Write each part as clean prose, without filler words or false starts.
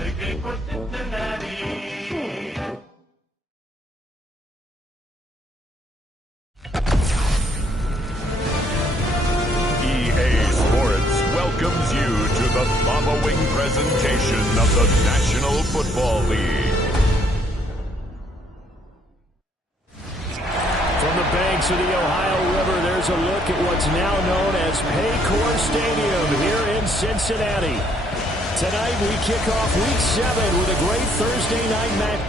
big game for Cincinnati. EA Sports welcomes you to the following presentation of the National Football League. From the banks of the Ohio River, there's a look at what's now known as Paycor Stadium here in Cincinnati. Tonight we kick off Week 7 with a great Thursday night match.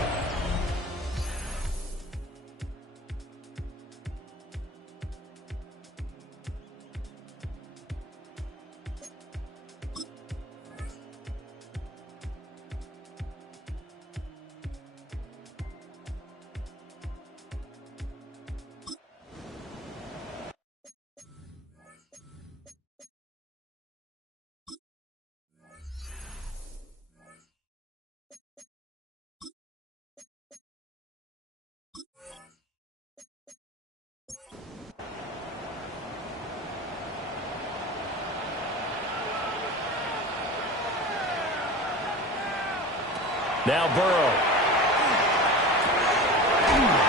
Now Burrow.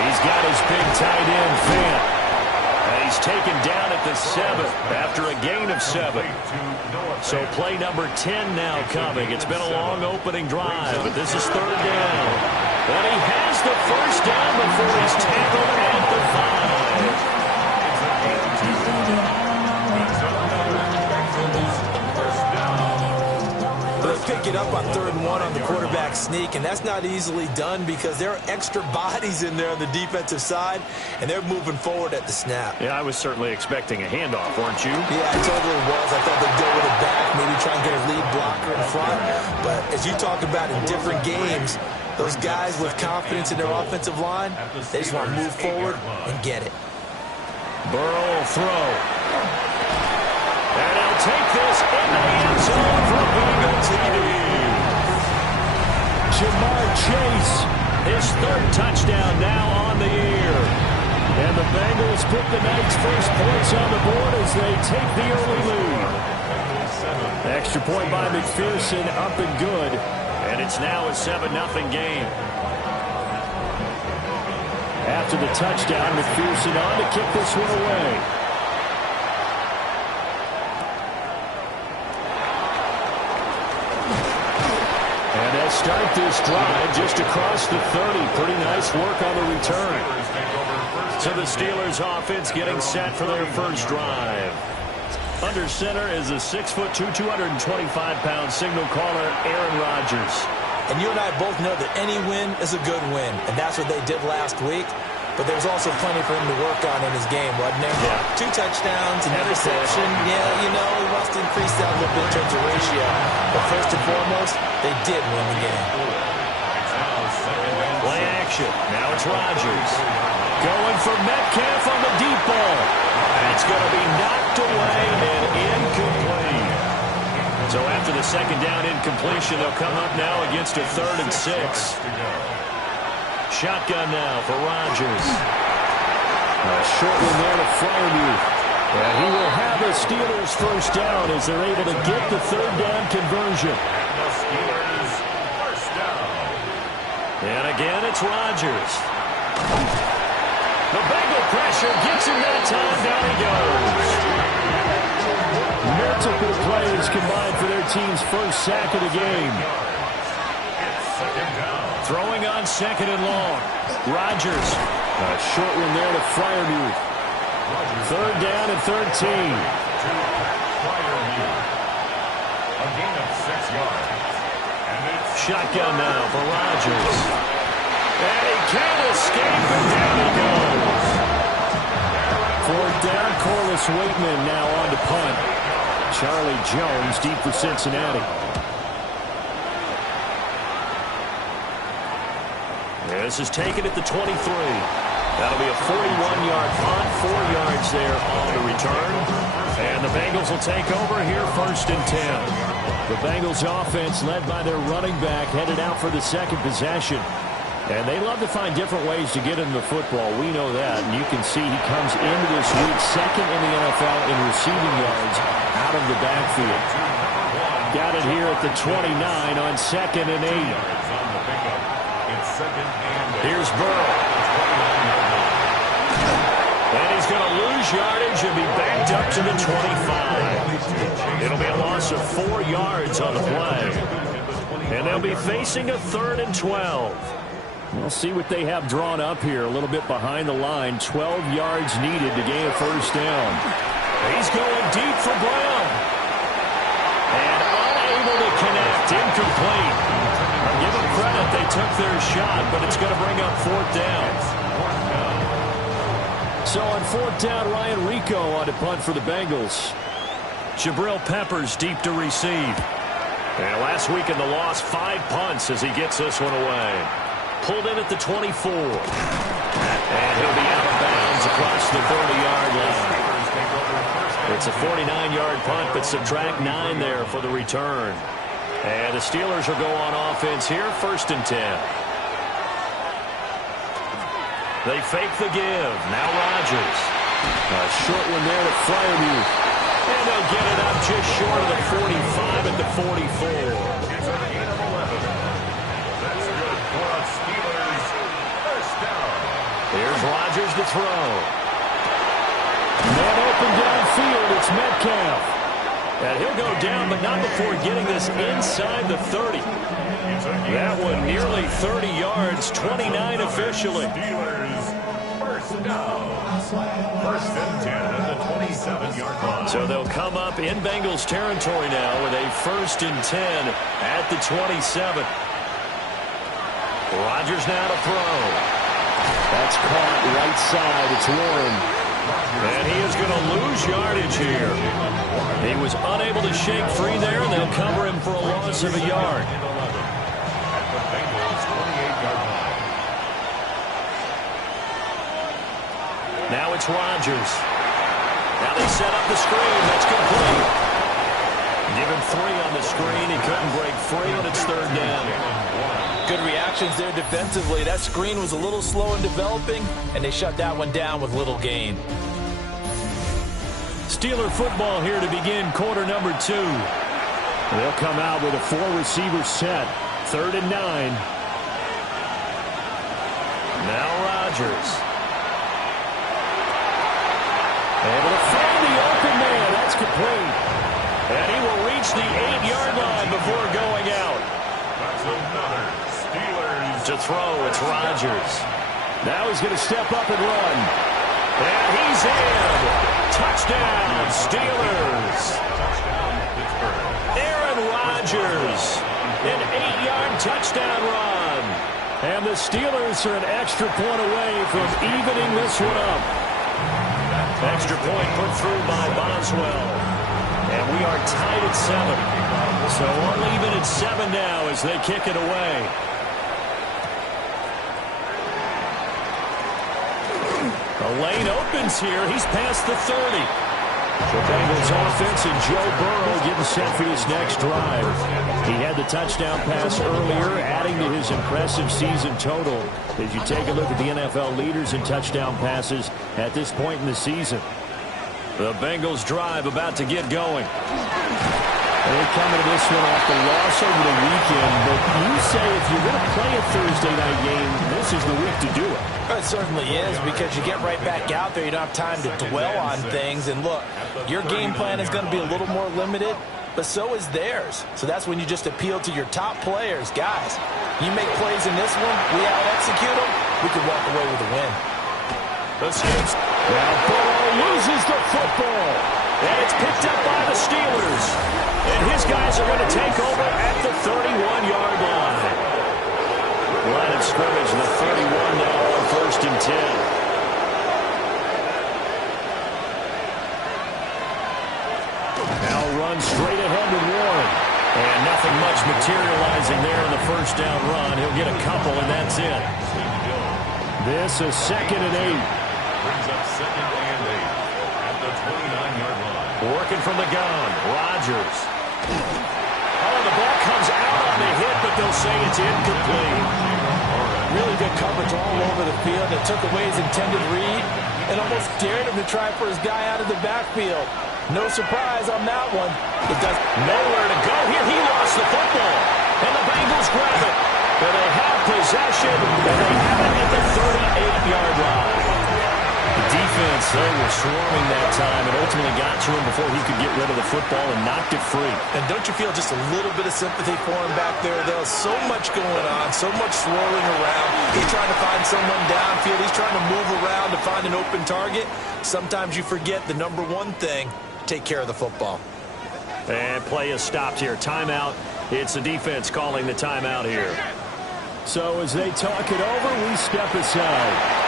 He's got his big tight end, Fant. And he's taken down at the 7 after a gain of 7. So play number 10 now coming. It's been a long opening drive, but this is third down. And he has the first down before he's tackled at the 5. Pick it up on 3rd and 1 on the quarterback sneak, and that's not easily done because there are extra bodies in there on the defensive side, and they're moving forward at the snap. Yeah, I was certainly expecting a handoff, weren't you? Yeah, I totally was. I thought they'd go with it back, maybe try and get a lead blocker in front. But as you talk about in different games, those guys with confidence in their offensive line, they just want to move forward and get it. Burrow will throw. And he'll take this into the end zone for Eagle TD. Jamar Chase, his 3rd touchdown now on the year. And the Bengals put the night's first points on the board as they take the early lead. Extra point by McPherson, up and good. And it's now a 7-0 game. After the touchdown, McPherson on to kick this one away. Start this drive just across the 30. Pretty nice work on the return. So the Steelers offense getting set for their first drive. Under center is a 6'2", 225-pound signal caller, Aaron Rodgers. And you and I both know that any win is a good win, and that's what they did last week. But there's also plenty for him to work on in his game, wasn't there? Yeah. 2 touchdowns, an interception. Yeah, you know, he wants to increase that a little bit in terms of ratio. But first and foremost, they did win the game. Play action. Now it's Rodgers. Going for Metcalf on the deep ball. That's going to be knocked away and incomplete. So after the second down incompletion, they'll come up now against a 3rd and 6. Shotgun now for Rodgers. A short one there to Freiermuth. And he will have the Steelers first down as they're able to get the 3rd down conversion. The Steelers first down. And again, it's Rodgers. The Bengal pressure gets him that time. Down he goes. Multiple players combined for their team's first sack of the game. It's 2nd down. Throwing on 2nd and long. Rodgers. A short one there to Freiermuth. 3rd down and 13. A gain of 6 yards. And it's Shotgun now for Rodgers. And he can't escape, and down he goes. 4th down, Corliss Waitman now on to punt. Charlie Jones deep for Cincinnati. This is taken at the 23. That'll be a 41-yard punt, 4 yards there on the return. And the Bengals will take over here 1st and 10. The Bengals offense led by their running back headed out for the 2nd possession. And they love to find different ways to get into the football. We know that. And you can see he comes into this week 2nd in the NFL in receiving yards out of the backfield. got it here at the 29 on 2nd and 8. Here's Burrow. And he's going to lose yardage and be backed up to the 25. It'll be a loss of 4 yards on the play. And they'll be facing a 3rd and 12. We'll see what they have drawn up here. A little bit behind the line. 12 yards needed to gain a first down. He's going deep for Brown. And unable to connect. Incomplete. I'll give them credit. They took their shot, but it's going to bring up 4th down. So on 4th down, Ryan Rico on to punt for the Bengals. Jabril Peppers deep to receive. And last week in the loss, 5 punts as he gets this one away. Pulled in at the 24. And he'll be out of bounds across the 30-yard line. It's a 49-yard punt, but subtract 9 there for the return. And the Steelers will go on offense here, 1st and 10. They fake the give. Now Rodgers. A short one there to Freiermuth. And they'll get it up just short of the 45 at the 44. It's a gain of 11. That's good for a Steelers first down. Here's Rodgers to throw. Man open downfield. It's Metcalf. And he'll go down, but not before getting this inside the 30. That one nearly 30 yards, 29 officially. Steelers first down. 1st and 10 at the 27-yard line. So they'll come up in Bengals territory now with a 1st and 10 at the 27. Rodgers now to throw. That's caught right side. It's Warren. And he is going to lose yardage here. He was unable to shake free there, and they'll cover him for a loss of a yard. At the Bengals 28-yard line. Now it's Rodgers. Now they set up the screen. That's complete. Give him 3 on the screen. He couldn't break free, and it's 3rd down. Good reactions there defensively. That screen was a little slow in developing, and they shut that one down with little gain. Steeler football here to begin quarter number 2. They'll come out with a 4-receiver set. 3rd and 9. Now Rodgers. Able to find the open man. That's complete. And he will reach the 8-yard line before going out. That's another Steelers. To throw, it's Rodgers. Now he's going to step up and run. And he's in. Touchdown, Steelers. Aaron Rodgers. An 8-yard touchdown run. And the Steelers are an extra point away from evening this one up. Extra point put through by Boswell. And we are tied at 7. So only even at 7 now as they kick it away. The lane opens here. He's past the 30. The Bengals offense and Joe Burrow getting set for this next drive. He had the touchdown pass earlier, adding to his impressive season total as you take a look at the NFL leaders in touchdown passes at this point in the season. The Bengals drive about to get going. They're coming to this one off the loss over the weekend, but you say if you're going to play a Thursday night game, this is the week to do it. It certainly is, because you get right back out there. You don't have time to dwell on things. And look, your game plan is going to be a little more limited, but so is theirs. So that's when you just appeal to your top players. Guys, you make plays in this one, we out-execute them, we could walk away with a win. Now Burrow loses the football, and it's picked up by the Steelers. And his guys are going to take over at the 31-yard line. Line of scrimmage, the 31 now on 1st and 10. Now run straight ahead with Warren. And nothing much materializing there in the first down run. He'll get a couple, and that's it. This is 2nd and 8. Brings up 2nd and 8 at the 29-yard line. Working from the gun, Rodgers. Oh, the ball comes out on the hit, but they'll say it's incomplete. Really good coverage all over the field. It took away his intended read and almost dared him to try for his guy out of the backfield. No surprise on that one. It does nowhere to go here. He lost the football. And the Bengals grab it. And they have possession. And they have it at the 38-yard line. The defense, they were swarming that time and ultimately got to him before he could get rid of the football and knocked it free. And don't you feel just a little bit of sympathy for him back there? There's so much going on, so much swirling around. He's trying to find someone downfield. He's trying to move around to find an open target. Sometimes you forget the number one thing, take care of the football. And play is stopped here. Timeout. It's the defense calling the timeout here. So as they talk it over, we step aside.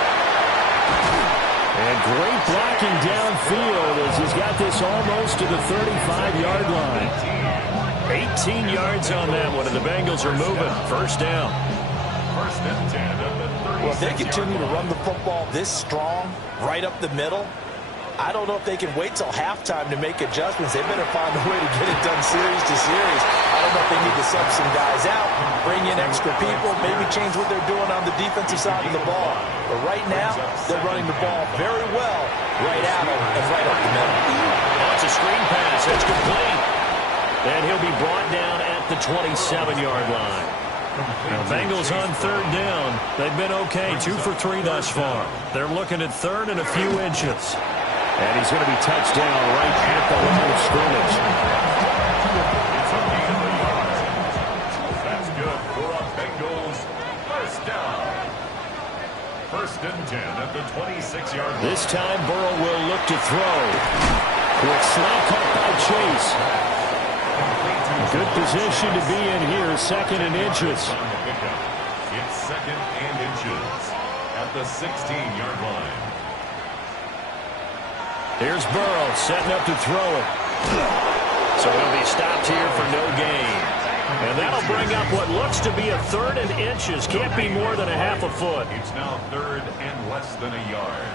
And great blocking downfield as he's got this almost to the 35-yard line. 18 yards on that one, and the Bengals are moving. First down. First and 10 at the 36. Well, if they continue to run the football this strong, right up the middle, I don't know if they can wait till halftime to make adjustments. They better find a way to get it done series to series. I don't know if they need to sub some guys out, bring in extra people, maybe change what they're doing on the defensive side of the ball. But right now, they're running the ball very well right at them and right up the middle. That's a screen pass. It's complete. And he'll be brought down at the 27-yard line. Now, Bengals on third down. They've been okay, 2 for 3 thus far. They're looking at third and a few inches. And he's going to be touched down right at the line of scrimmage. It's a gain of a yard. That's good for a Bengals first down. First and 10 at the 26-yard line. This time, Burrow will look to throw. Quick slant caught by Chase. Good position to be in here, second and inches. It's second and inches at the 16-yard line. Here's Burrow setting up to throw it. So he'll be stopped here for no gain. And that'll bring up what looks to be a third and inches. Can't be more than a half a foot. It's now third and less than a yard.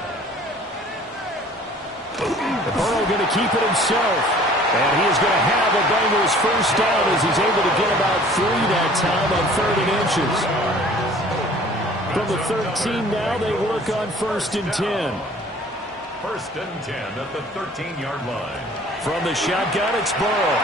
Burrow going to keep it himself. And he is going to have a Bengals first down as he's able to get about 3 that time on third and inches. From the 13 now, they work on first and 10. First and 10 at the 13-yard line. From the shotgun, it's Burrow.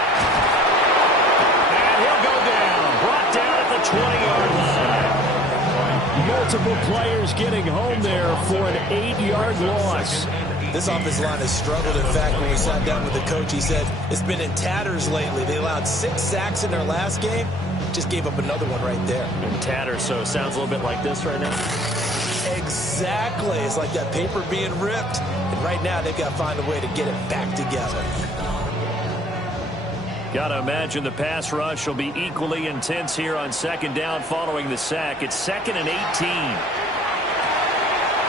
And he'll go down. Brought down at the 20-yard line. Multiple players getting home there for an 8-yard loss. This offensive line has struggled. In fact, when we sat down with the coach, he said it's been in tatters lately. They allowed 6 sacks in their last game. Just gave up another one right there. In tatters, so it sounds a little bit like this right now. Exactly. It's like that paper being ripped. And right now, they've got to find a way to get it back together. Got to imagine the pass rush will be equally intense here on second down following the sack. It's second and 18.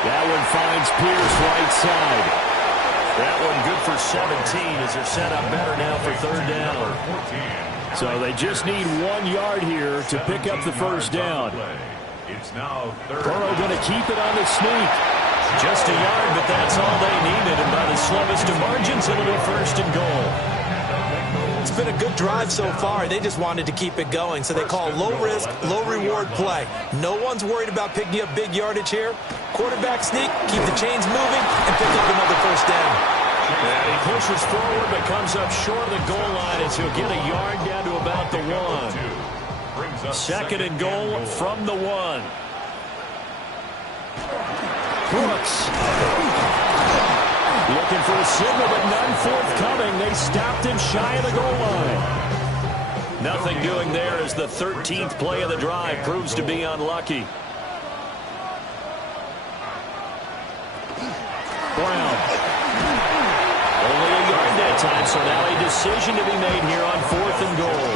That one finds Pierce right side. That one good for 17 as they're set up better now for third down. So they just need 1 yard here to pick up the first down. It's now third. Burrow going to keep it on the sneak. Just a yard, but that's all they needed. And by the slimmest of margins, it'll be first and goal. It's been a good drive so far. They just wanted to keep it going, so they call low-risk, low-reward play. No one's worried about picking up big yardage here. Quarterback sneak, keep the chains moving, and pick up another first down. And he pushes forward, but comes up short of the goal line as he'll get a yard down to about the 1. Second and goal from the 1. Brooks. Looking for a signal, but none forthcoming. They stopped him shy of the goal line. Nothing doing there as the 13th play of the drive proves to be unlucky. Brown. Only a yard that time, so now a decision to be made here on fourth and goal.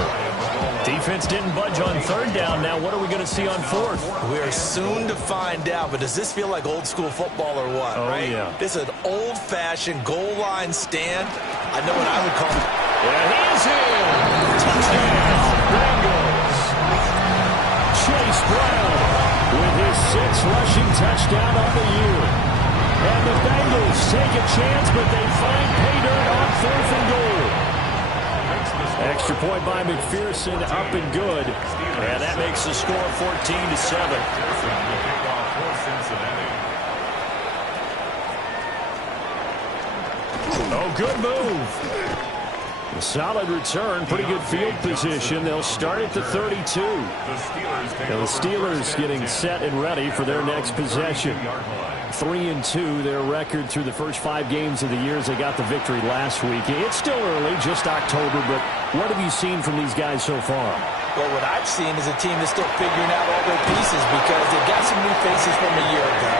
Defense didn't budge on third down. Now what are we going to see on fourth? We are soon to find out, but does this feel like old school football or what, right? Yeah. This is an old-fashioned goal line stand. I know what I would call it. Yeah, he is in. Touchdown, Bengals. Chase Brown with his 6th rushing touchdown on the year. And the Bengals take a chance, but they find pay dirt on fourth and goal. Extra point by McPherson, up and good. And that makes the score 14-7. Oh, good move. A solid return, pretty good field position. They'll start at the 32. The Steelers getting set and ready for their next possession. 3-2, their record through the first 5 games of the year as they got the victory last week. It's still early, just October, but what have you seen from these guys so far? Well, what I've seen is a team that's still figuring out all their pieces because they've got some new faces from a year ago,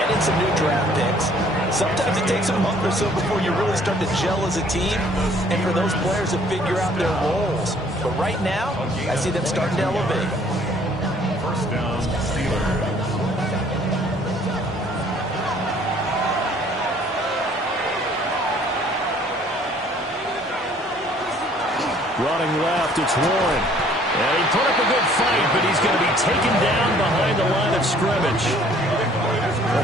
adding some new draft picks. Sometimes it takes a month or so before you really start to gel as a team and for those players to figure out their roles. But right now, I see them starting to elevate. First down, Steelers. Running left, it's Warren. And he put up a good fight, but he's going to be taken down behind the line of scrimmage.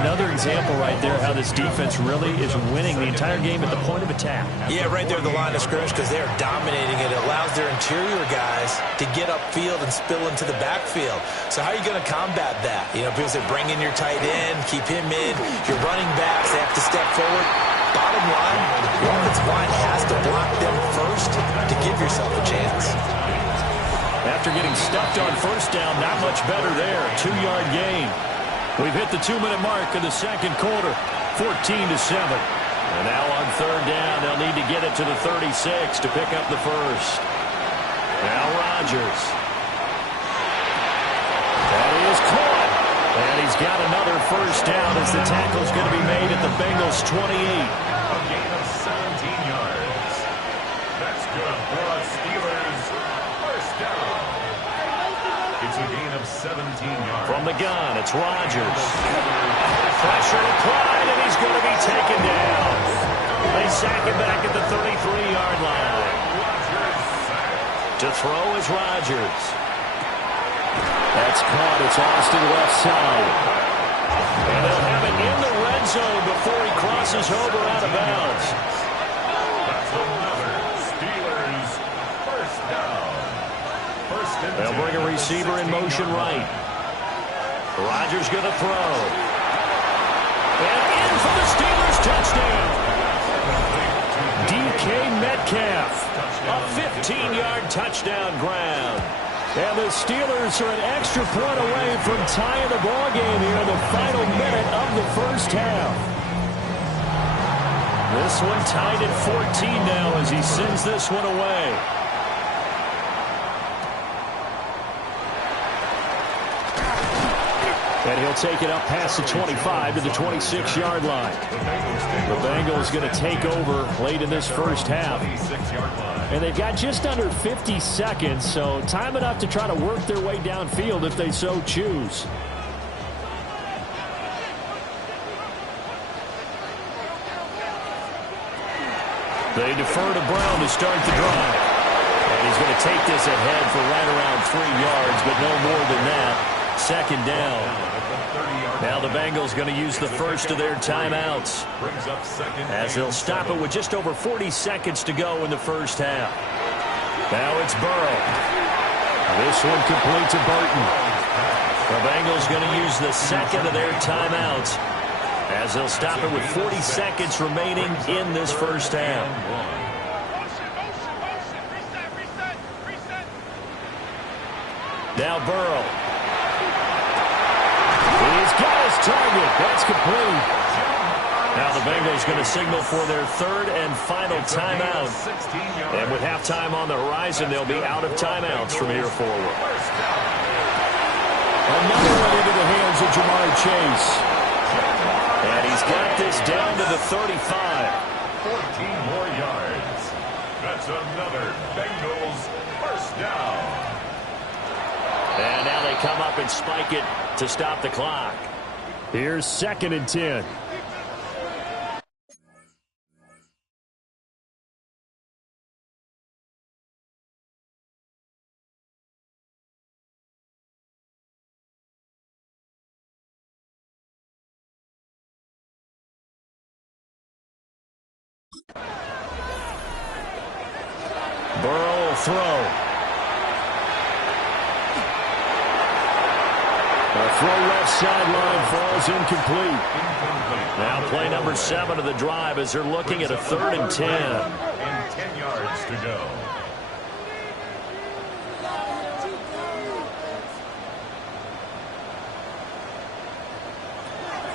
Another example right there how this defense really is winning the entire game at the point of attack. Yeah, right there at the line of scrimmage because they're dominating it. It allows their interior guys to get upfield and spill into the backfield. So how are you going to combat that? You know, because they bring in your tight end, keep him in. Your running backs, they have to step forward. Bottom line, your offensive line has to block them first to give yourself a chance. After getting stuffed on first down, not much better there. 2-yard gain. We've hit the 2-minute mark of the second quarter. 14-7. And now on third down, they'll need to get it to the 36 to pick up the first. Now Rodgers. That is caught. And he's got another first down as the tackle's going to be made at the Bengals 28. A gain of 17 yards. That's good for a Steelers first down. It's a gain of 17 yards. From the gun, it's Rodgers. Pressure applied, and he's going to be taken down. They sack him back at the 33-yard line. To throw is Rodgers. That's caught. It's Austin left side. And they'll have it in the red zone before he crosses over out of bounds. That's another Steelers first down. First and 10. They'll bring a receiver in motion right. Rodgers going to throw. And in for the Steelers touchdown. DK Metcalf. A 15-yard touchdown grab. And the Steelers are an extra point away from tying the ball game here in the final minute of the first half. This one tied at 14 now as he sends this one away. And he'll take it up past the 25 to the 26-yard line. The Bengals going to take over late in this first half. And they've got just under 50 seconds, so time enough to try to work their way downfield if they so choose. They defer to Brown to start the drive. And he's going to take this ahead for right around 3 yards, but no more than that. Second down. Now the Bengals going to use the first of their timeouts as they'll stop it with just over 40 seconds to go in the first half. Now it's Burrow. This one complete to Burton. The Bengals going to use the second of their timeouts as they'll stop it with 40 seconds remaining in this first half. Now Burrow. He's got his target. That's complete. Now the Bengals going to signal for their third and final timeout. And with halftime on the horizon, they'll be out of timeouts from here forward. Another one into the hands of Jamar Chase. And he's got this down to the 35. 14 more yards. That's another Bengals first down. And now they come up and spike it to stop the clock. Here's second and 10. Burrow will throw. A throw left sideline falls incomplete. Now play number 7 of the drive as they're looking at a 3rd and 10. And 10 yards to go.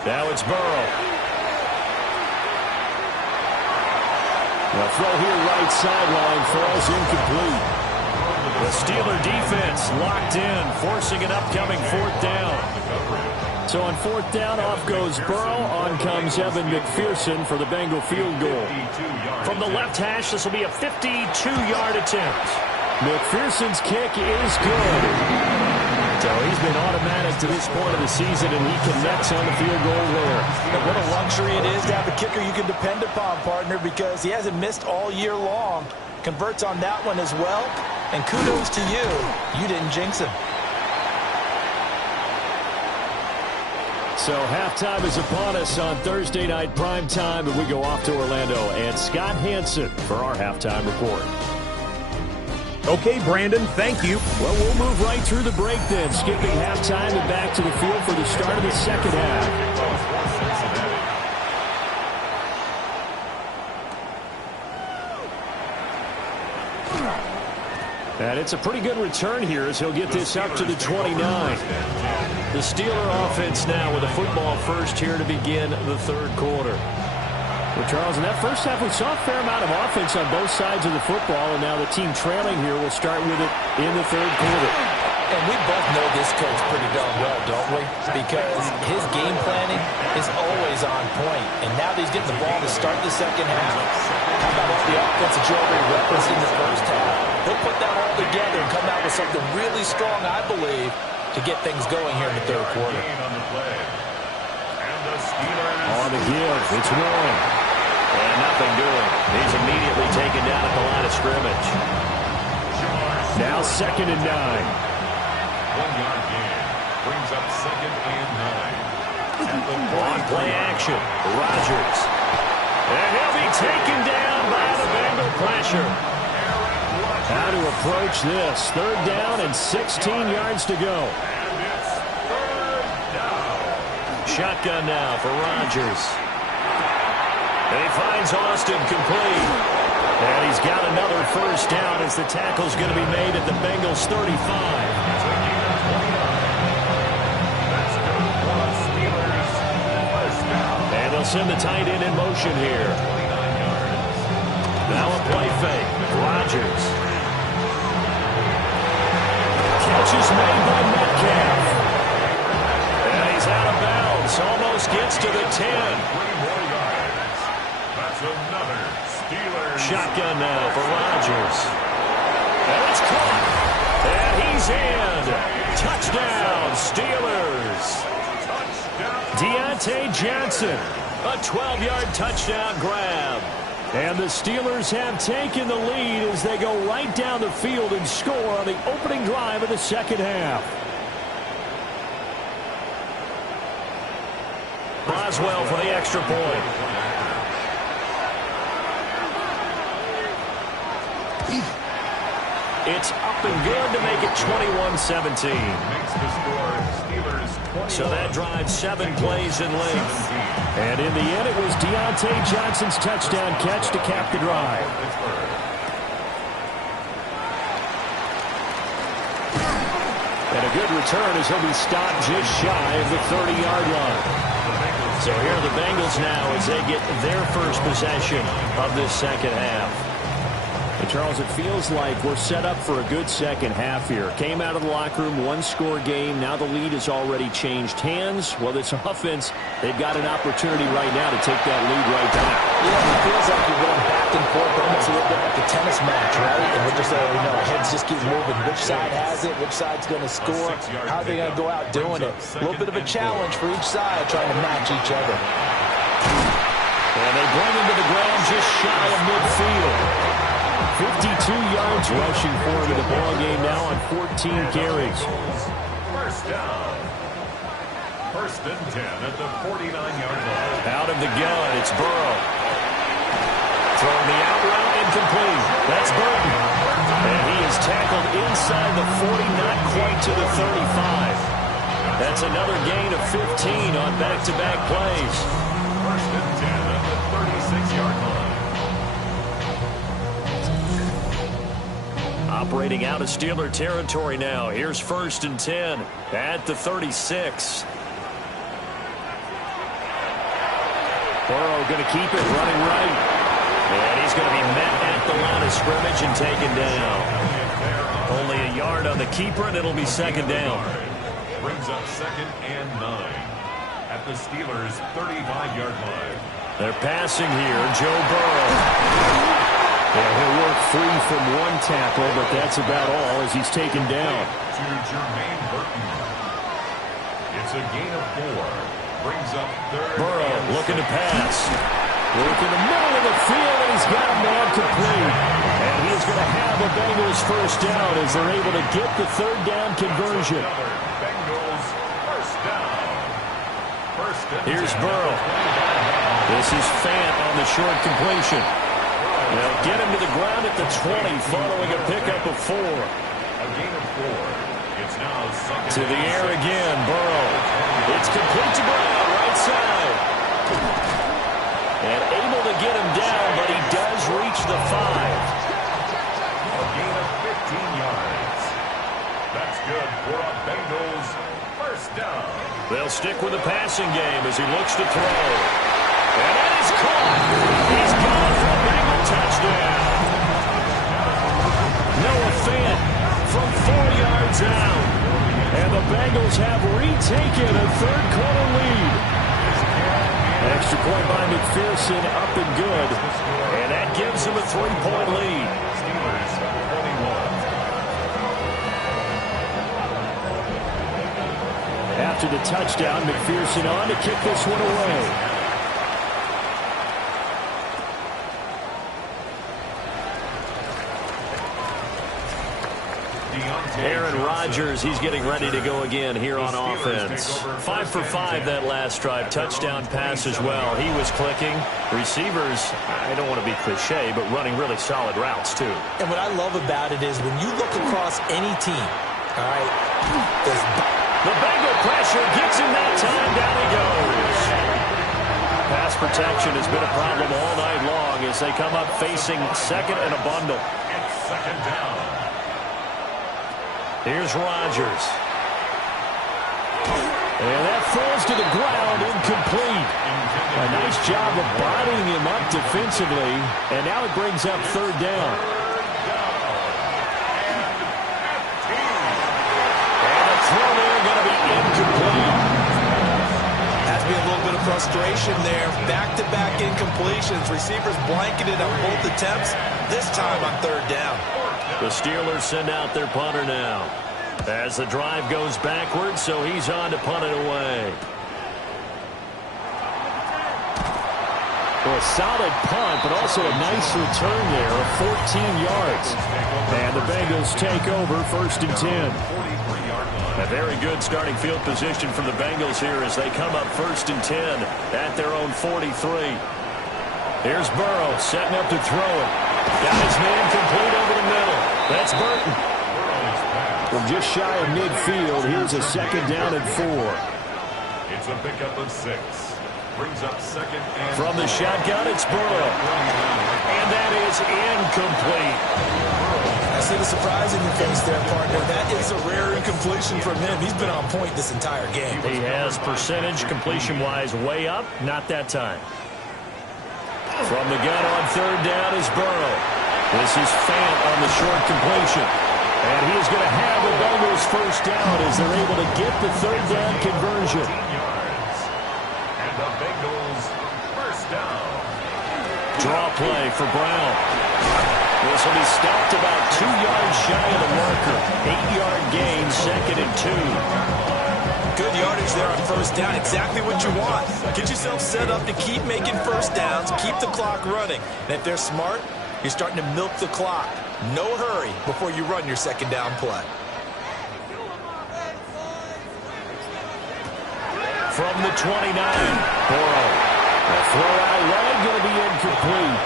Now it's Burrow. The throw here right sideline falls incomplete. The Steeler defense locked in, forcing an upcoming 4th down. So on 4th down, off goes Burrow. On comes Evan McPherson for the Bengal field goal. From the left hash, this will be a 52-yard attempt. McPherson's kick is good. So he's been automatic to this point of the season, and he connects on the field goal there. And what a luxury it is to have a kicker you can depend upon, partner, because he hasn't missed all year long. Converts on that one as well. And kudos to you. You didn't jinx him. So halftime is upon us on Thursday night primetime, and we go off to Orlando. And Scott Hansen for our halftime report. Okay, Brandon, thank you. Well, we'll move right through the break then, skipping halftime and back to the field for the start of the second half. And it's a pretty good return here as he'll get this up to the 29. The Steeler offense now with a football first here to begin the 3rd quarter. Well, Charles, in that first half, we saw a fair amount of offense on both sides of the football, and now the team trailing here will start with it in the 3rd quarter. And we both know this coach pretty darn well, don't we? Because his game planning is always on point. And now that he's getting the ball to start the second half, how about all the offense that you already referenced in the first half? He'll put that all together and come out with something really strong, I believe, to get things going here in the 3rd quarter. On the give, it's Warren. And nothing doing. He's immediately taken down at the line of scrimmage. Now 2nd and 9. 1-yard gain. Brings up 2nd and 9. On play action, Rodgers. And he'll be taken down by the Bengal pressure. How to approach this. 3rd down and 16 yards to go. And it's 3rd down. Shotgun now for Rodgers. And he finds Austin complete. And he's got another first down as the tackle's going to be made at the Bengals 35. And they'll send the tight end in motion here. Now a play fake. Rodgers. Catch is made by Metcalf. And he's out of bounds. Almost gets to the 10. Another Steelers. Shotgun now for Rodgers. And it's caught. And he's in. Touchdown, Steelers. Deontay Johnson. A 12-yard touchdown grab. And the Steelers have taken the lead as they go right down the field and score on the opening drive of the second half. Boswell for the extra point. It's up and good to make it 21-17. So that drives 7 plays in length. And in the end, it was Deontay Johnson's touchdown catch to cap the drive. And a good return as he'll be stopped just shy of the 30-yard line. So here are the Bengals now as they get their first possession of this second half. And Charles, it feels like we're set up for a good second half here. Came out of the locker room, 1-score game. Now the lead has already changed hands. Well, this offense, they've got an opportunity right now to take that lead right back. Yeah, it feels like you're going back and forth, almost a little bit like a tennis match, right? And we're just, heads just keep moving. Which side has it? Which side's going to score? How are they going to go out doing it? A little bit of a challenge for each side trying to match each other. And they bring him to the ground just shy of midfield. 52 yards rushing for him in the ball game now on 14 carries. First down. 1st and 10 at the 49-yard line. Out of the gun, it's Burrow. Throwing the out route incomplete. That's Burton. And he is tackled inside the 40, not quite to the 35. That's another gain of 15 on back-to-back plays. First and 10 at the 36-yard line. Operating out of Steeler territory now. Here's first and 10 at the 36. Burrow going to keep it running right. And he's going to be met at the line of scrimmage and taken down. Only a yard on the keeper, and it'll be second down. Brings up second and 9 at the Steelers' 35-yard line. They're passing here. Joe Burrow. Yeah, he'll work free from one tackle, but that's about all as he's taken down. To Jermaine Burton. It's a gain of 4. Brings up third. Burrow looking to pass. Look in the middle of the field, and he's got a man complete. And he is going to have a Bengals first down as they're able to get the third down conversion. Bengals first down. Here's Burrow. This is Fant on the short completion. They'll get him to the ground at the 20 following a pickup of 4. A gain of 4. It's now second. To the air again, Burrow. It's complete to Brown, right side. And able to get him down, but he does reach the 5. A gain of 15 yards. That's good for a Bengals first down. They'll stick with the passing game as he looks to throw. And that is caught. He's gone for a Bengal touchdown. Noah Fant from 4 yards out. And the Bengals have retaken a third-quarter lead. Extra point by McPherson, up and good. And that gives them a 3-point lead. Steelers 21. After the touchdown, McPherson on to kick this one away. Aaron Rodgers, he's getting ready to go again here on offense. 5 for 5 that last drive. Touchdown pass as well. He was clicking. Receivers, I don't want to be cliche, but running really solid routes too. And what I love about it is when you look across any team, all right, the Bengal pressure gets him that time. Down he goes. Pass protection has been a problem all night long as they come up facing second and a bundle. It's second down. Here's Rodgers. And that falls to the ground, incomplete. A nice job of bodying him up defensively. And now it brings up third down. And the throw there going to be incomplete. Has to be a little bit of frustration there. Back-to-back incompletions. Receivers blanketed on both attempts. This time on third down. The Steelers send out their punter now. As the drive goes backwards, so he's on to punt it away. Well, a solid punt, but also a nice return there of 14 yards. And the Bengals take over first and 10. A very good starting field position from the Bengals here as they come up first and 10 at their own 43. Here's Burrow setting up to throw it. Got his man complete over the middle. That's Burton. From just shy of midfield, here's a second down and 4. It's a pickup of 6. Brings up second and from the shotgun, it's Burrow. And that is incomplete. I see the surprise in your face there, partner. That is a rare incompletion from him. He's been on point this entire game. He has percentage completion-wise way up. Not that time. From the gun on third down is Burrow. This is Fant on the short completion. And he is going to have the Bengals first down as they're able to get the third down conversion. And the Bengals first down. Draw play for Brown. This will be stopped about 2 yards shy of the marker. 8-yard gain, second and 2. Good yardage there on first down. Exactly what you want. Get yourself set up to keep making first downs, keep the clock running. And if they're smart, you're starting to milk the clock. No hurry before you run your second down play. From the 29, Burrow. A throw out wide, going to be incomplete.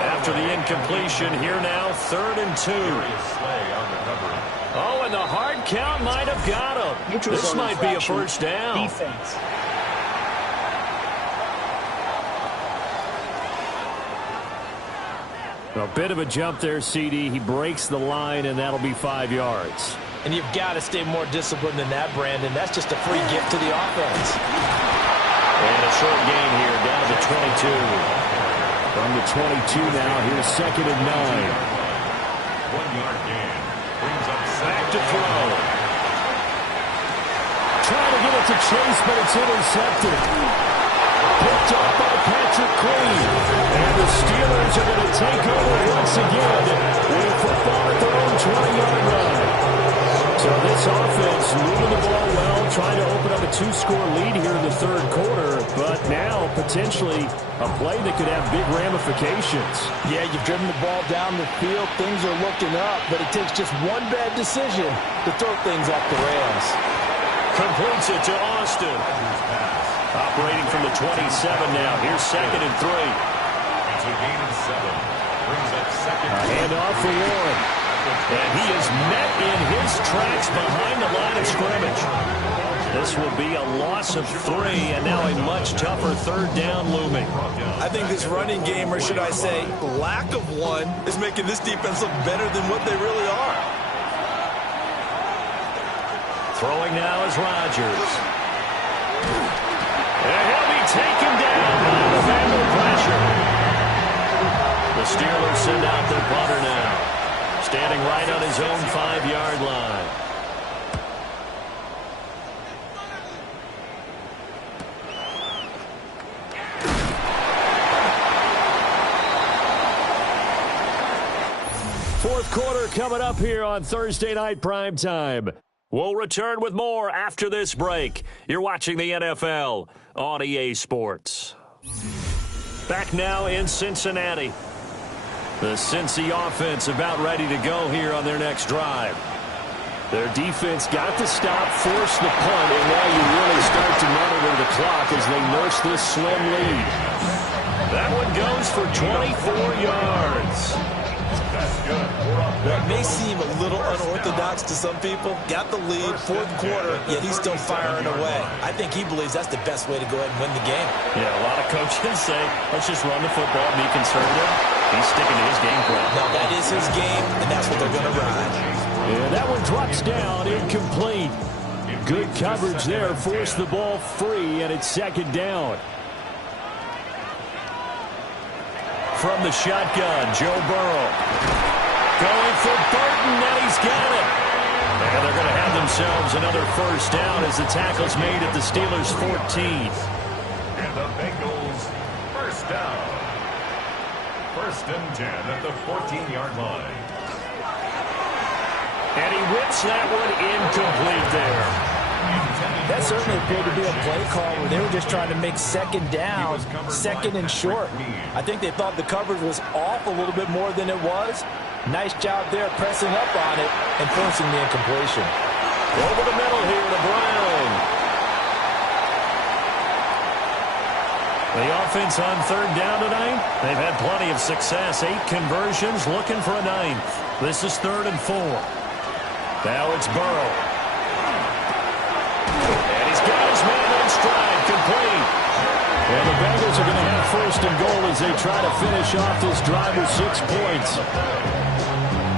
After the incompletion, here now, 3rd and 2. Oh, and the hard count might have got him. This might be a first down. Defense. A bit of a jump there, CD. He breaks the line, and that'll be 5 yards. And you've got to stay more disciplined than that, Brandon. That's just a free gift to the offense. And a short gain here, down to the 22. From the 22 now, here's 2nd and 9. 1-yard gain. Brings up Back to throw. Trying to get it to Chase, but it's intercepted. Picked up by Patrick Queen. And the Steelers are going to take over once again with football at their own 20-yard line. So this offense moving the ball well, trying to open up a 2-score lead here in the 3rd quarter, but now potentially a play that could have big ramifications. Yeah, you've driven the ball down the field. Things are looking up, but it takes just one bad decision to throw things off the rails. Completes it to Austin. Operating from the 27 now. Here's 2nd and 3. It's a gain of 7. Brings up 2nd. Handoff for Warren. And he is met in his tracks behind the line of scrimmage. This will be a loss of 3, and now a much tougher 3rd down looming. I think this running game, or should I say lack of one, is making this defense look better than what they really are. Throwing now is Rodgers. And he'll be taken down by the Bengal pressure. The Steelers send out their punter now. Standing right on his own 5-yard line. Fourth quarter coming up here on Thursday Night Primetime. We'll return with more after this break. You're watching the NFL on EA Sports. Back now in Cincinnati. The Cincy offense about ready to go here on their next drive. Their defense got to stop, force the punt, and now you really start to monitor the clock as they nurse this slim lead. That one goes for 24 yards. That may seem a little unorthodox to some people. Got the lead, 4th quarter, yet he's still firing away. I think he believes that's the best way to go ahead and win the game. Yeah, a lot of coaches say, let's just run the football, be conservative. He's sticking to his game plan. Now, that is his game, and that's what they're going to ride. And that one drops down, incomplete. Good coverage there, forced the ball free, and it's 2nd down. From the shotgun, Joe Burrow. Going for Burton, and he's got it. And they're going to have themselves another first down as the tackle's made at the Steelers' 14. And the Bengals first down. 1st and 10 at the 14-yard line. And he whips that one incomplete there. That certainly appeared to be a play call where they were just trying to make 2nd down, 2nd and short. I think they thought the coverage was off a little bit more than it was. Nice job there pressing up on it and forcing the incompletion. Over the middle here to Brown. The offense on 3rd down tonight, they've had plenty of success. 8 conversions, looking for a 9th. This is 3rd and 4. Now it's Burrow. And he's got his man in stride, complete. And the Bengals are going to have 1st and goal as they try to finish off this drive with 6 points.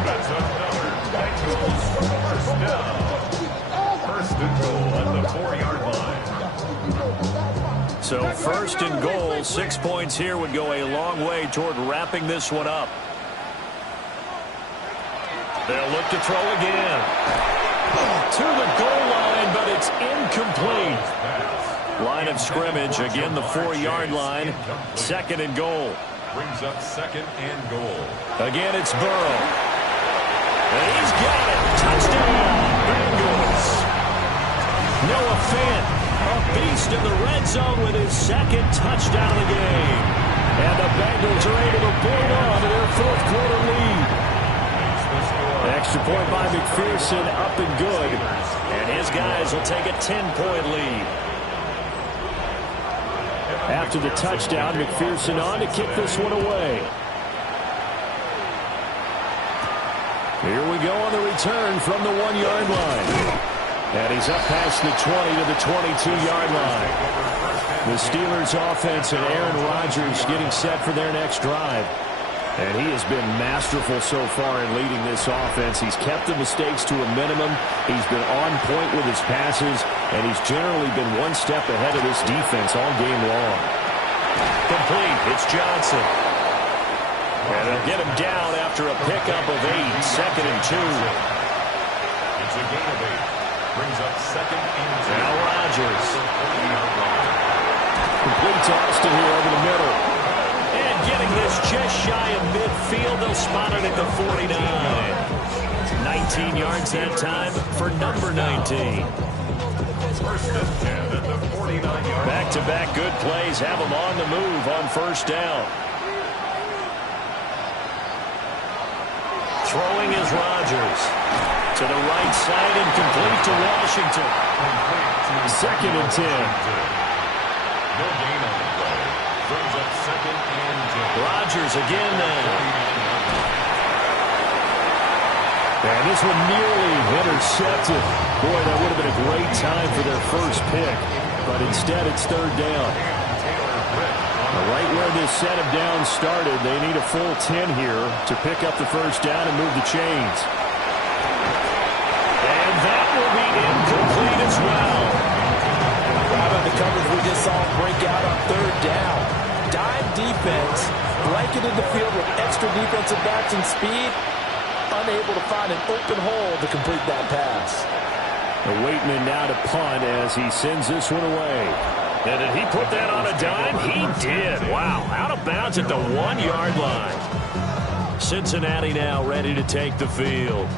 That's another Bengals first down. 1st and goal at the 4-yard line. So 1st and goal, 6 points here would go a long way toward wrapping this one up. They'll look to throw again. To the goal line, but it's incomplete. Line of scrimmage, again the 4-yard line. 2nd and goal. Brings up 2nd and goal. Again, it's Burrow. And he's got it. Touchdown, Bengals. Noah Fant, a beast in the red zone with his 2nd touchdown of the game. And the Bengals are able to build on to their 4th quarter lead. Extra point by McPherson, up and good. And his guys will take a 10-point lead. After the touchdown, McPherson on to kick this one away. Here we go on the return from the 1-yard line. And he's up past the 20 to the 22-yard line. The Steelers offense and Aaron Rodgers getting set for their next drive. And he has been masterful so far in leading this offense. He's kept the mistakes to a minimum. He's been on point with his passes, and he's generally been one step ahead of this defense all game long. Complete. It's Johnson. And they'll get him down after a pickup of 8, 2nd and 2. It's a gain of 8. Brings up 2nd and 2. Now Rodgers. Complete to Austin here over the middle. And getting this just shy of midfield. They'll spot it at the 49. 19 yards that time for number 19. First and 10 at the 49-yard. Back-to-back good plays have him on the move on first down. Throwing is Rodgers. To the right side and complete to Washington. 2nd and 10. No gain on the play. Brings up 2nd and 10. Rodgers again now. And this one nearly intercepted. Boy, that would have been a great time for their first pick. But instead, it's 3rd down. Right where this set of downs started, they need a full 10 here to pick up the first down and move the chains. And that will be incomplete as well. The coverage we just saw break out on 3rd down. Dime defense, blanketed the field with extra defensive backs and speed, unable to find an open hole to complete that pass. The Waitman now to punt as he sends this one away. And did he put that on a dime? He did. Wow, out of bounds at the 1-yard line. Cincinnati now ready to take the field.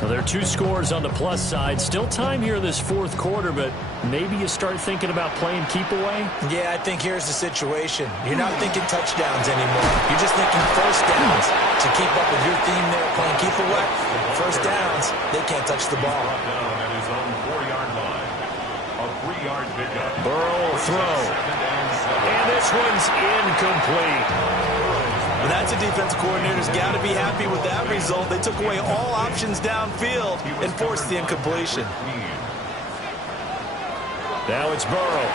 Well, there are 2 scores on the plus side. Still time here in this 4th quarter, but maybe you start thinking about playing keep away? Yeah, I think here's the situation. You're not thinking touchdowns anymore. You're just thinking first downs. To keep up with your theme there, playing keep away, first downs, they can't touch the ball. Down at his own 4-yard line. A 3-yard pickup. Burrow will throw. And this one's incomplete. Well, that's a defense coordinator's got to be happy with that result. They took away all options downfield and forced the incompletion. Now it's Burrow.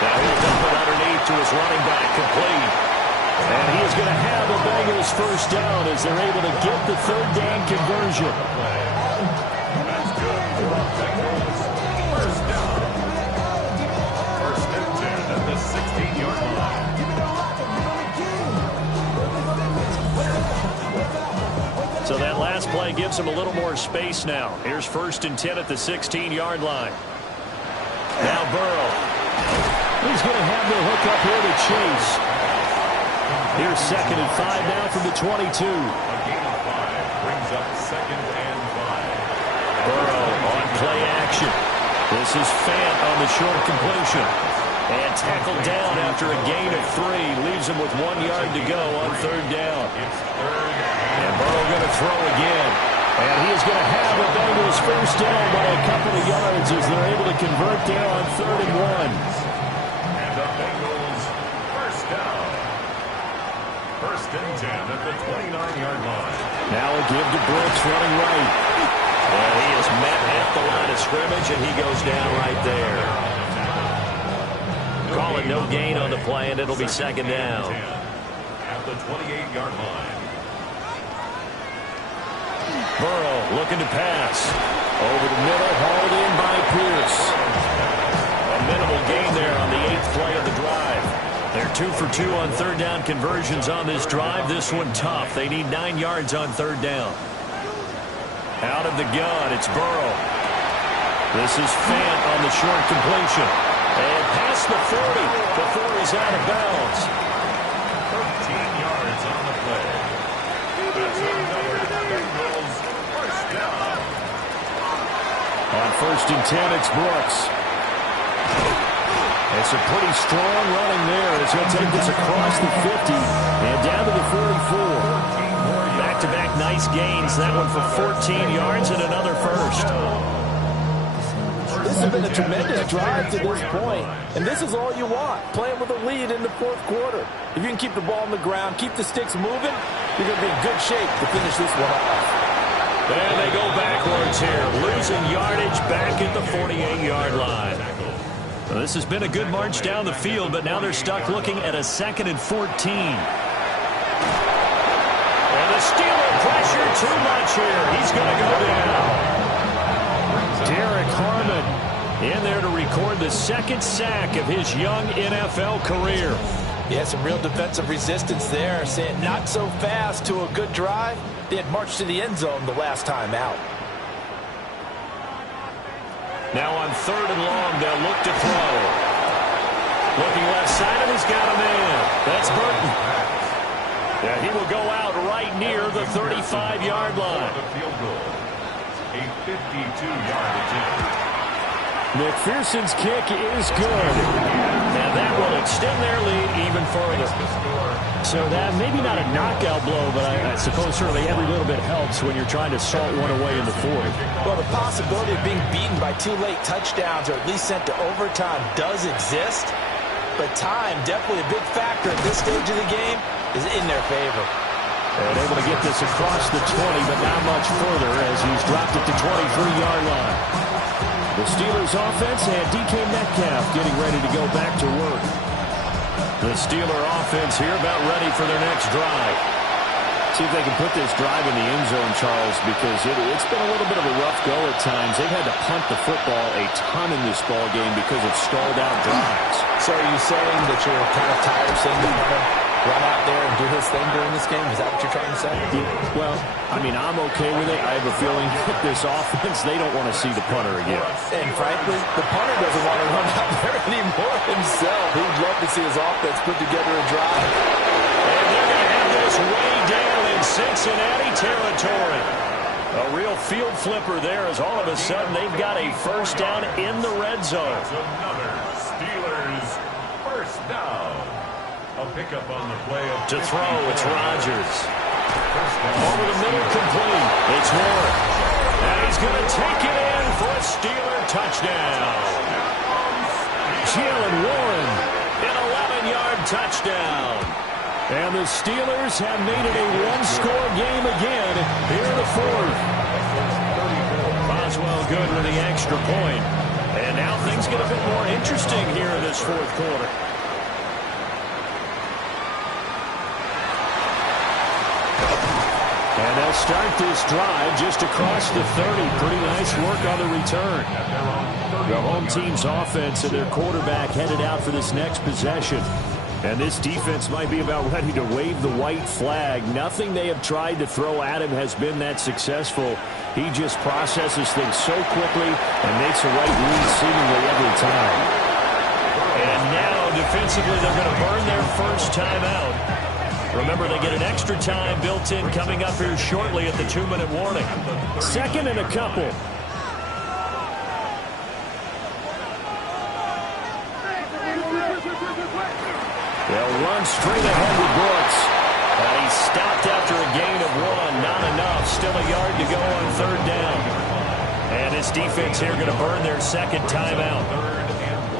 Now he'll dump it underneath to his running back, complete. And he is going to have the Bengals first down as they're able to get the 3rd down conversion. That's good for a Bengals first down. First and 10 at the 16-yard line. So that last play gives him a little more space now. Here's 1st and 10 at the 16-yard line. Now Burrow. He's going to have the hook up here to Chase. Here's 2nd and 5 now from the 22. A gain of 5 brings up 2nd and 5. Burrow on play action. This is Fant on the short completion. And tackled down after a gain of 3. Leaves him with 1 yard to go on 3rd down. And Burrow going to throw again. And he is going to have the Bengals first down by a couple of yards as they're able to convert there on 3rd and 1. And the Bengals first down. First and 10 at the 29-yard line. Now a give to Brooks running right. And he is met at the line of scrimmage, and he goes down right there. Call it no gain on the play, and it'll be 2nd down. At the 28-yard line. Burrow looking to pass. Over the middle, hauled in by Pierce. A minimal gain there on the 8th play of the drive. They're 2 for 2 on 3rd down conversions on this drive. This one tough. They need 9 yards on 3rd down. Out of the gun, it's Burrow. This is Fant on the short completion. And past the 40 before he's out of bounds. 13 yards on the play. That's another Bengals first down. On 1st and 10, it's Brooks. It's a pretty strong running there as he'll take this across the 50 and down to the 44. Back-to-back nice gains. That one for 14 yards and another first. This has been a tremendous drive to this point, and this is all you want, playing with a lead in the fourth quarter. If you can keep the ball on the ground, keep the sticks moving, you're going to be in good shape to finish this one off. And they go backwards here, losing yardage back at the 48-yard line. Well, this has been a good march down the field, but now they're stuck looking at a 2nd and 14. And the Steeler pressure too much here. He's going to go down. Derek Harmon in there to record the 2nd sack of his young NFL career. Yeah, some real defensive resistance there, saying not so fast to a good drive. They had marched to the end zone the last time out. Now on 3rd and long, they'll look to throw. Looking left side, and he's got a man. That's Burton. Yeah, he will go out right near the 35-yard line. A 52-yard attempt. McPherson's kick is good. And that will extend their lead even further. So that maybe not a knockout blow, but I suppose certainly every little bit helps when you're trying to salt one away in the fourth. Well, the possibility of being beaten by 2 late touchdowns or at least sent to overtime does exist. But time, definitely a big factor at this stage of the game, is in their favor. And able to get this across the 20, but not much further as he's dropped it to 23-yard line. The Steelers offense and DK Metcalf getting ready to go back to work. The Steeler offense here about ready for their next drive. See if they can put this drive in the end zone, Charles, because it's been a little bit of a rough go at times. They've had to punt the football a ton in this ball game because of stalled out drives. So are you saying that you're kind of tired of seeing the punter run out there and do his thing during this game? Is that what you're trying to say? Well, I mean, I'm okay with it. I have a feeling that this offense, they don't want to see the punter again. And frankly, the punter doesn't want to run out there anymore himself. He'd love to see his offense put together a drive. And they're going to have this way down in Cincinnati territory. A real field flipper there as all of a sudden they've got a first down in the red zone. That's another Steelers first down. A pickup on the play of to throw, it's Rodgers. Over the middle, complete. It's Warren. And he's going to take it in for a Steeler touchdown. Jalen Warren, an 11-yard touchdown. And the Steelers have made it a one-score game again here in the fourth. Boswell good with the extra point. And now things get a bit more interesting here in this fourth quarter. And they'll start this drive just across the 30. Pretty nice work on the return. The home team's offense and their quarterback headed out for this next possession. And this defense might be about ready to wave the white flag. Nothing they have tried to throw at him has been that successful. He just processes things so quickly and makes a right read seemingly every time. And now defensively they're going to burn their first timeout. Remember, they get an extra time built in coming up here shortly at the 2-minute warning. 2nd and a couple. They'll run straight ahead with Brooks. And he's stopped after a gain of 1. Not enough. Still a yard to go on 3rd down. And this defense here going to burn their second timeout.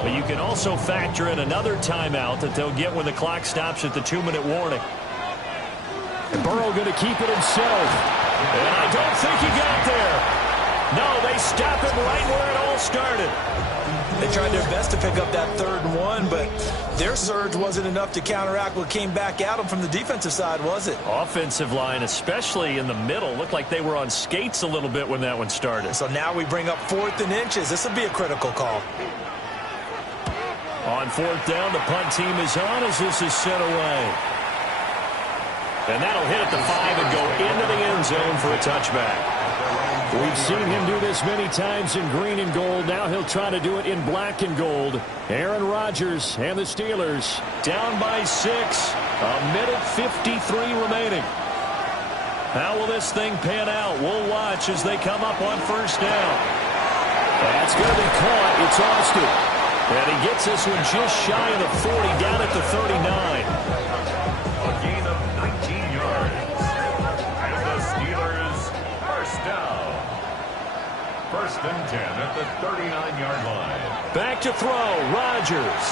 But you can also factor in another timeout that they'll get when the clock stops at the 2-minute warning. And Burrow going to keep it himself. And I don't think he got there. No, they stop him right where it all started. They tried their best to pick up that 3rd and 1, but their surge wasn't enough to counteract what came back at them from the defensive side, was it? Offensive line, especially in the middle, looked like they were on skates a little bit when that one started. So now we bring up 4th and inches. This will be a critical call. On 4th down, the punt team is on as this is sent away. And that'll hit at the 5 and go into the end zone for a touchback. We've seen him do this many times in green and gold. Now he'll try to do it in black and gold. Aaron Rodgers and the Steelers down by 6. A minute 53 remaining. How will this thing pan out? We'll watch as they come up on first down. That's going to be caught. It's Austin. And he gets this one just shy of the 40, down at the 39. A gain of 19 yards. And the Steelers first down. First and 10 at the 39-yard line. Back to throw, Rodgers.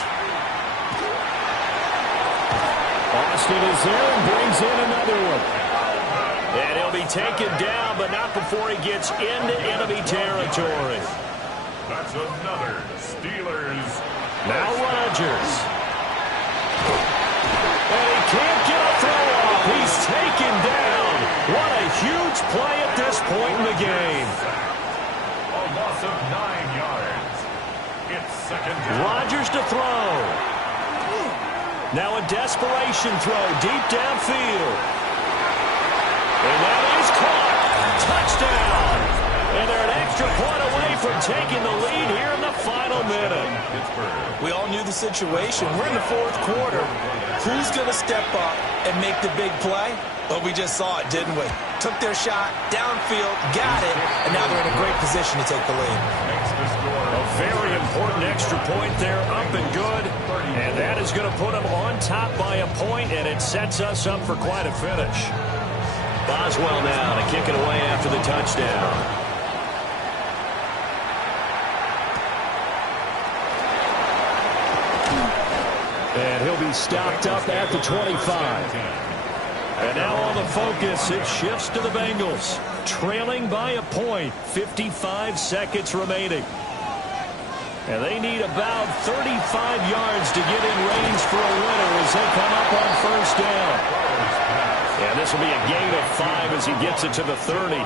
Austin is there and brings in another one. And he'll be taken down, but not before he gets into enemy territory. That's another Steelers. Now Rodgers. And he can't get a throw off. He's taken down. What a huge play at this point in the game. A loss of 9 yards. It's second down. Rodgers to throw. Now a desperation throw deep downfield. And that is caught. Touchdown. And they're an extra point away from taking the lead here in the final minute. We all knew the situation. We're in the fourth quarter. Who's going to step up and make the big play? Well, we just saw it, didn't we? Took their shot, downfield, got it, and now they're in a great position to take the lead. A very important extra point there, up and good. And that is going to put them on top by a point, and it sets us up for quite a finish. Boswell now to kick it away after the touchdown. And he'll be stopped up at the 25. And now on the focus, it shifts to the Bengals. Trailing by a point, 55 seconds remaining. And they need about 35 yards to get in range for a winner as they come up on first down. And this will be a gain of 5 as he gets it to the 30.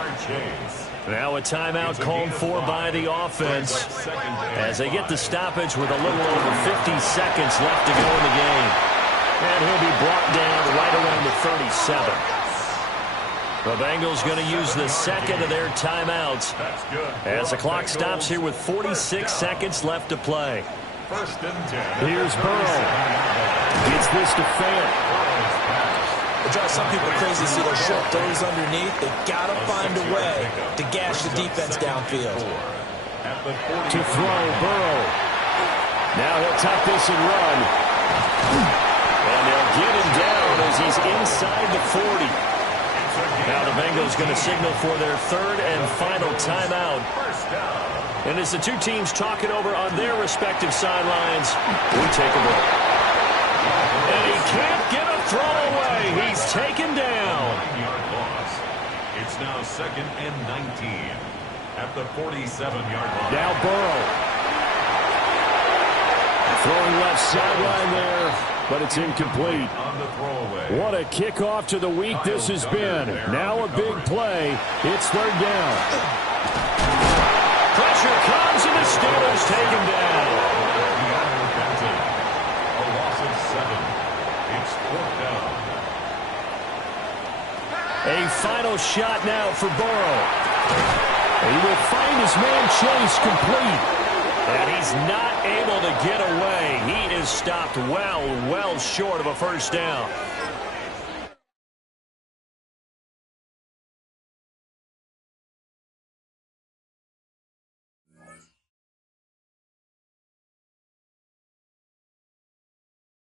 Now a timeout called for by the offense as they get the stoppage with a little over 50 seconds left to go in the game. And he'll be brought down right around the 37. The Bengals going to use the second of their timeouts as the clock stops here with 46 seconds left to play. Here's Burrow. Gets this to fair. It drives some people crazy to see those short throws underneath. They got to find a way to gash the defense downfield. To throw, Burrow. Now he'll tuck this and run. And they'll get him down as he's inside the 40. Now the Bengals going to signal for their third and final timeout. And as the two teams talk it over on their respective sidelines, we take a break. And he can't get a throw away. He's taken down. It's now second and 19 at the 47-yard line. Now Burrow. Throwing left sideline there, but it's incomplete. What a kickoff to the week this has been. Now a big play. It's third down. Pressure comes and the Steelers take him down. A loss of 7. It's fourth down. A final shot now for Burrow. He will find his man Chase complete. And he's not able to get away. He is stopped well short of a first down.